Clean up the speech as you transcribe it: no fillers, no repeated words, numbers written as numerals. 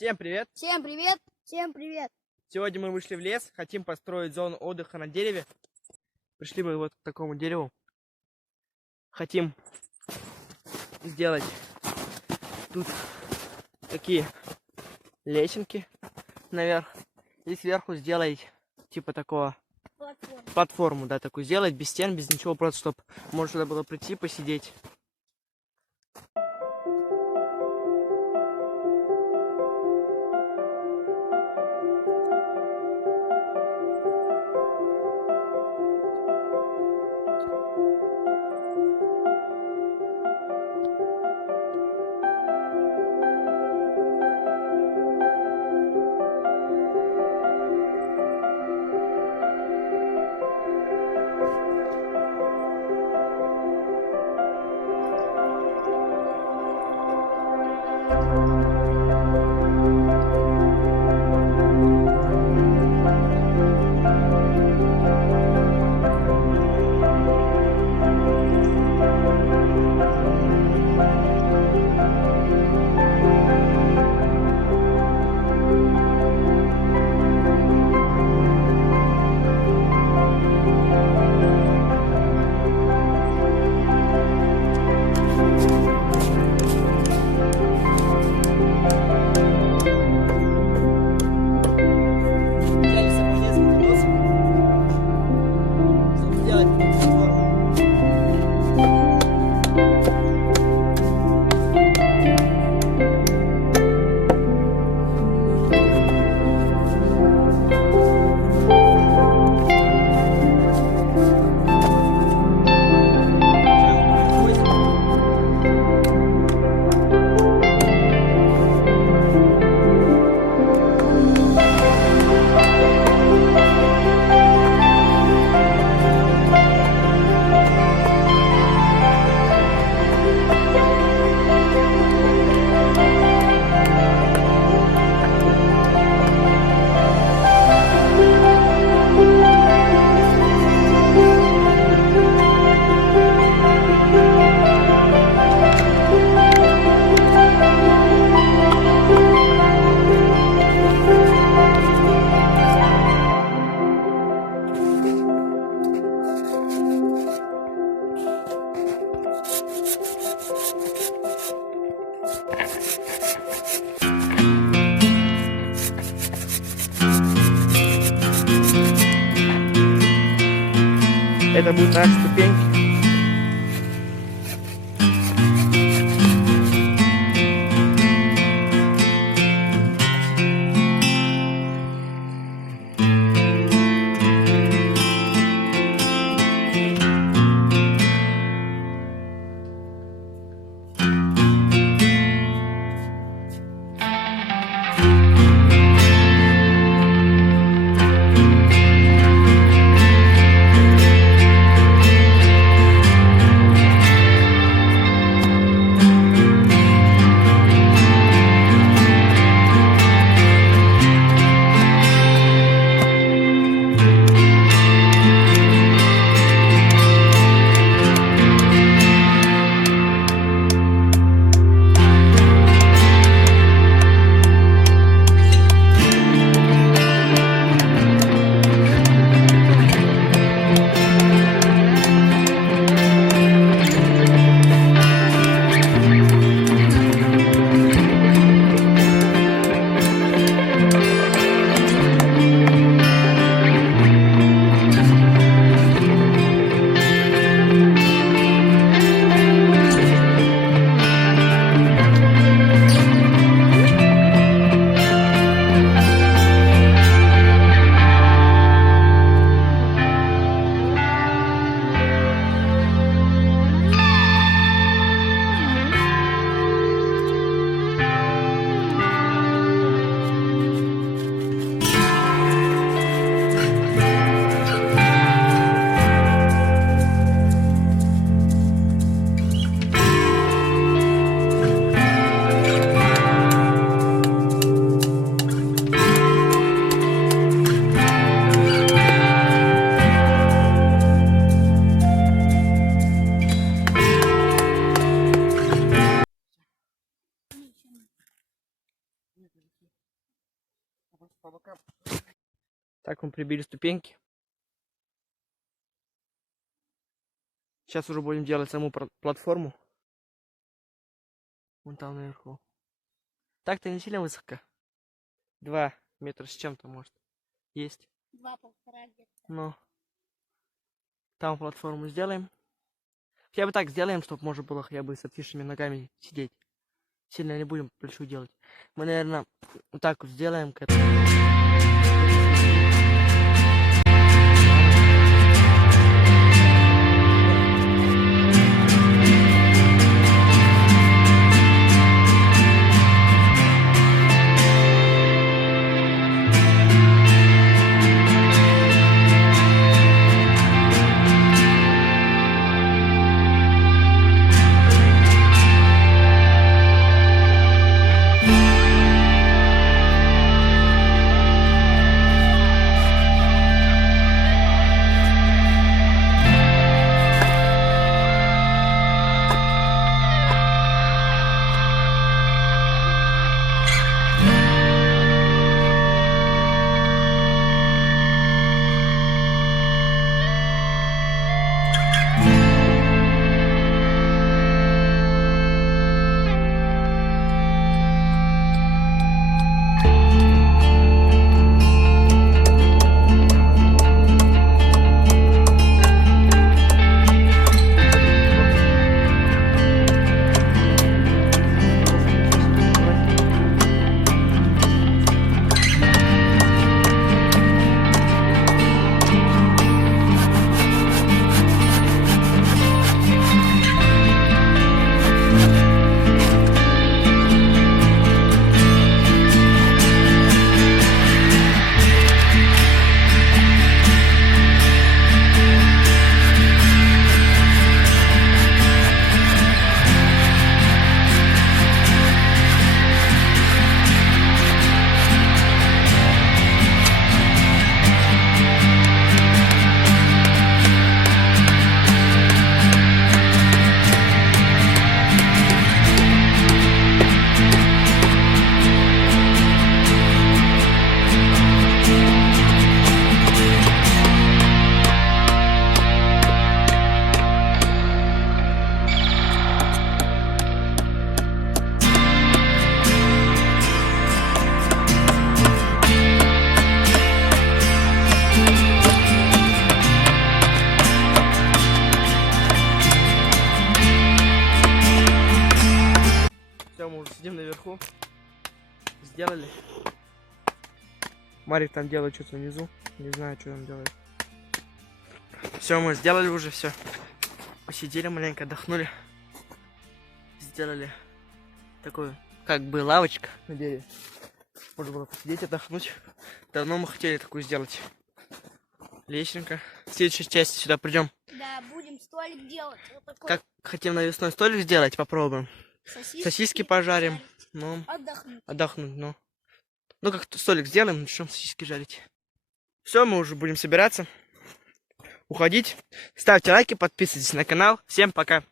Всем привет! Всем привет! Всем привет! Сегодня мы вышли в лес, хотим построить зону отдыха на дереве. Пришли мы вот к такому дереву. Хотим сделать тут такие лесенки наверх. И сверху сделать типа такого платформу, да, такую сделать, без стен, без ничего, просто чтобы можно сюда было прийти, посидеть. Это будет наша ступенька. Так, мы прибили ступеньки. Сейчас уже будем делать саму платформу. Вон там наверху. Так-то не сильно высоко. 2 метра с чем-то, может. Есть. 2,5 где-то. Ну. Там платформу сделаем. Хотя бы так сделаем, чтобы можно было хотя бы с отвисшими ногами сидеть. Сильно не будем большую делать. Мы, наверное, вот так вот сделаем к этому. Все, мы уже сидим наверху. Сделали. Марик там делает что-то внизу. Не знаю, что он делает. Все, мы сделали уже все. Посидели маленько, отдохнули. Сделали такую, как бы, лавочка на дереве. Можно было посидеть, отдохнуть. Давно мы хотели такую сделать. Лесенка. В следующей части сюда придем. Да, будем столик делать. Вот такой. Как хотим навесной столик сделать, попробуем. Сосиски пожарим. Ну, отдохнуть, ну. Ну, как столик сделаем, начнем сосиски жарить. Все, мы уже будем собираться. Уходить. Ставьте лайки, подписывайтесь на канал. Всем пока.